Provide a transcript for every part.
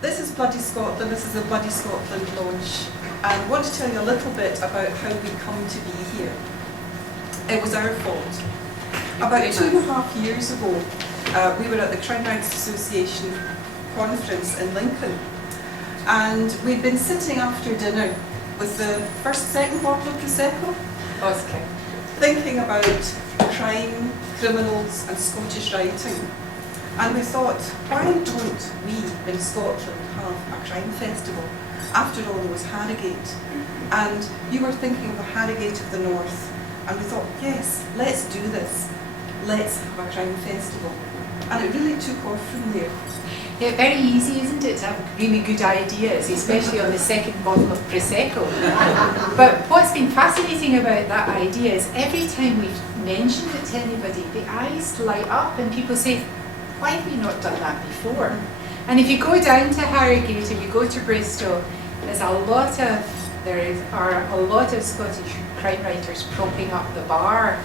This is Bloody Scotland, this is the Bloody Scotland launch, and I want to tell you a little bit about how we come to be here. It was our fault. About 2.5 years ago, we were at the Crime Rights Association conference in Lincoln, and we'd been sitting after dinner with the second bottle of Prosecco, Okay. thinking about crime, criminals and Scottish writing. And we thought, why don't we in Scotland have a crime festival? After all, there was Harrogate. And you were thinking of the Harrogate of the North. And we thought, yes, let's do this. Let's have a crime festival. And it really took off from there. Yeah, very easy, isn't it, to have really good ideas, especially on the second bottle of Prosecco. But what's been fascinating about that idea is every time we've mentioned it to anybody, the eyes light up and people say, why have we not done that before? And if you go down to Harrogate or you go to Bristol, there are a lot of Scottish crime writers propping up the bar.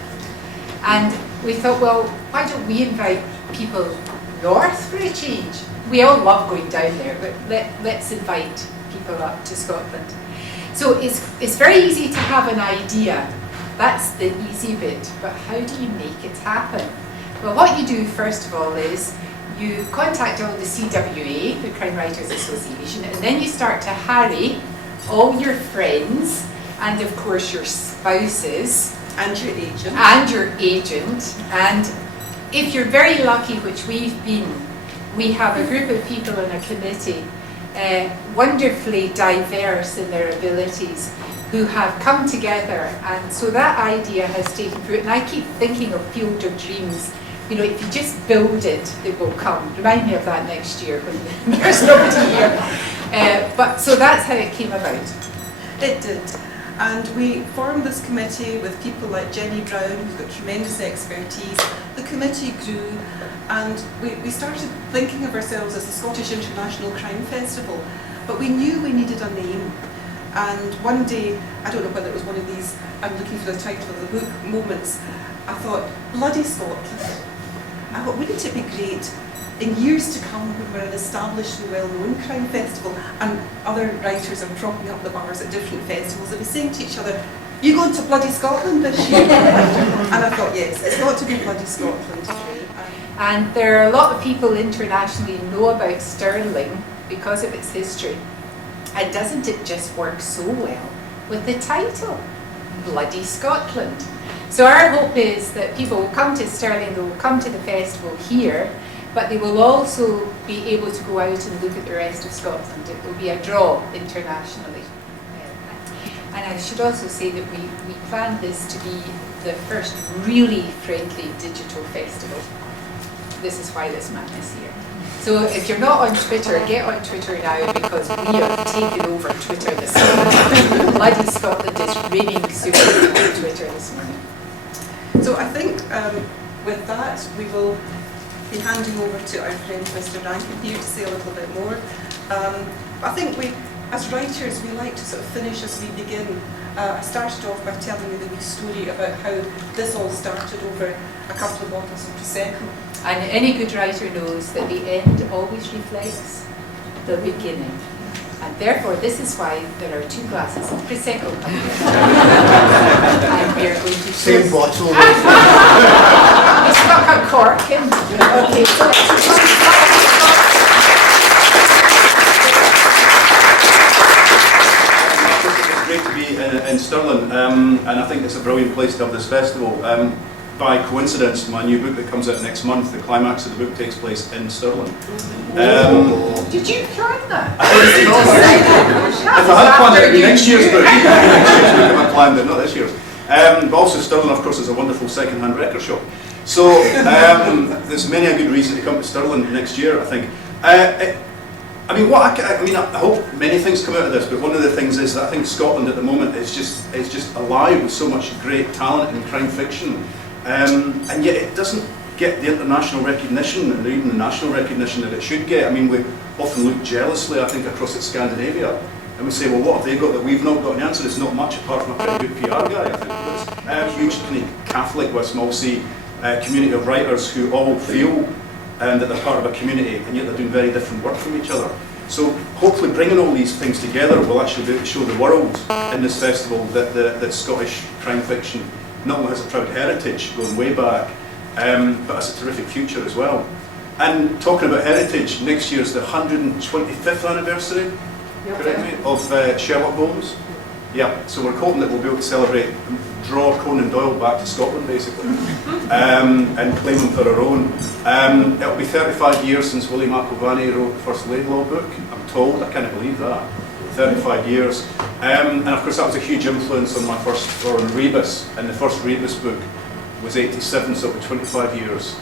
And we thought, well, why don't we invite people north for a change? We all love going down there, but let's invite people up to Scotland. So it's very easy to have an idea. That's the easy bit, but how do you make it happen? Well, what you do first of all is you contact all the CWA, the Crime Writers Association, and then you start to harry all your friends and of course your spouses And your agent. and your agent. And if you're very lucky, which we've been, we have a group of people in a committee, wonderfully diverse in their abilities, who have come together, and so that idea has taken fruit. And I keep thinking of Field of Dreams. You know, if you just build it, it will come. Remind me of that next year when there's nobody here. But so that's how it came about. It did. And we formed this committee with people like Jenny Brown, who's got tremendous expertise. The committee grew, and we started thinking of ourselves as the Scottish International Crime Festival. But we knew we needed a name. And one day, I don't know whether it was one of these, I'm looking for the title of the book, moments, I thought, Bloody Scotland. I thought, wouldn't it be great in years to come when we're an established and well-known crime festival and other writers are propping up the bars at different festivals, they'll be saying to each other, you going to Bloody Scotland this year? And I thought, yes, it's got to be Bloody Scotland. And there are a lot of people internationally who know about Stirling because of its history. And doesn't it just work so well with the title, Bloody Scotland? So our hope is that people will come to Stirling, they will come to the festival here, but they will also be able to go out and look at the rest of Scotland. It will be a draw internationally. And I should also say that we planned this to be the first really friendly digital festival. This is why this man is here. So if you're not on Twitter, get on Twitter now, because we have taken over Twitter this morning. Bloody Scotland is reigning supreme on Twitter this morning. So I think with that we will be handing over to our friend Mr. Rankin here to say a little bit more. I think we, as writers, we like to sort of finish as we begin. I started off by telling you the wee story about how this all started over a couple of bottles of Prosecco. And any good writer knows that the end always reflects the beginning. And therefore, this is why there are 2 glasses of Prosecco coming in. And we are going to Same bottle. We stuck a cork in. Okay, so It's great to be in Stirling, and I think it's a brilliant place to have this festival. By coincidence, my new book that comes out next month, the climax of the book takes place in Stirling. did you plan that? If I had planned it, it would be next year's book. Next year's book if I planned it, not this year's. But also Stirling, of course, is a wonderful second-hand record shop. So there's many a good reason to come to Stirling next year, I think. I hope many things come out of this, but one of the things is that I think Scotland at the moment is just alive with so much great talent in crime fiction. And yet it doesn't get the international recognition and even the national recognition that it should get. I mean, we often look jealously, I think, across at Scandinavia, and we say, well, what have they got that we've not got? And the answer is not much, apart from a pretty good PR guy, I think. But it's a huge kind of Catholic, with a small c, community of writers who all feel that they're part of a community, and yet they're doing very different work from each other. So hopefully bringing all these things together will actually be able to show the world in this festival that Scottish crime fiction not only has a proud heritage going way back, but has a terrific future as well. And talking about heritage, next year is the 125th anniversary, correct me, of Sherlock Holmes. Yeah, so we're hoping that we'll be able to celebrate, draw Conan Doyle back to Scotland basically, and claim him for our own. It'll be 35 years since Willie McIlvanney wrote the first Laidlaw book, I'm told. I can't believe that. 35 years. And of course that was a huge influence on my first, or on Rebus, and the first Rebus book was 87, so it'll be 25 years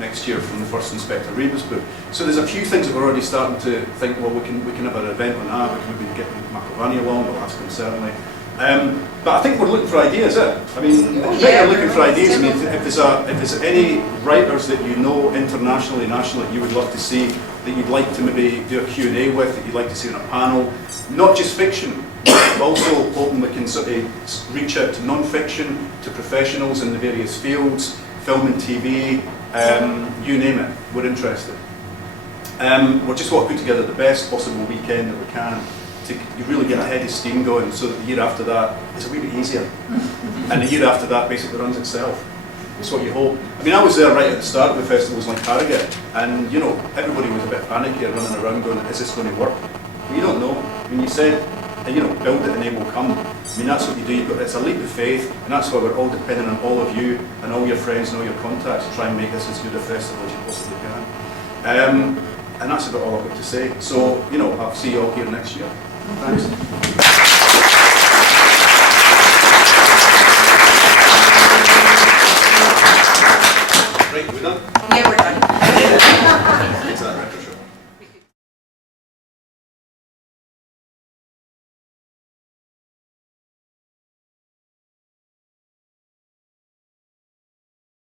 next year from the first Inspector Rebus book. So there's a few things that we're already starting to think, well, we can have an event on that, we can maybe get McIlvanney along, we'll ask him certainly. But I think we're looking for ideas, I mean, you're looking for ideas. I mean, if there's any writers that you know internationally, nationally, that you would love to see, that you'd like to maybe do a Q&A with, that you'd like to see on a panel, not just fiction, but also hoping we can sort of reach out to non-fiction, to professionals in the various fields, film and TV, you name it, we're interested. We just want to put together the best possible weekend that we can to really get a head of steam going, so that the year after that is a wee bit easier. And the year after that basically runs itself. That's what you hope. I mean, I was there right at the start of the festivals like Harrogate, and you know, everybody was a bit panicky and running around going, is this going to work? Well, you don't know. I mean, you said, you know, build it and they will come. I mean, that's what you do. It's a leap of faith, and that's why we're all depending on all of you and all your friends and all your contacts to try and make this as good a festival as you possibly can. And that's about all I've got to say. So, you know, I'll see you all here next year. Thanks. Right, we're done? Yeah, we're done. Is that right?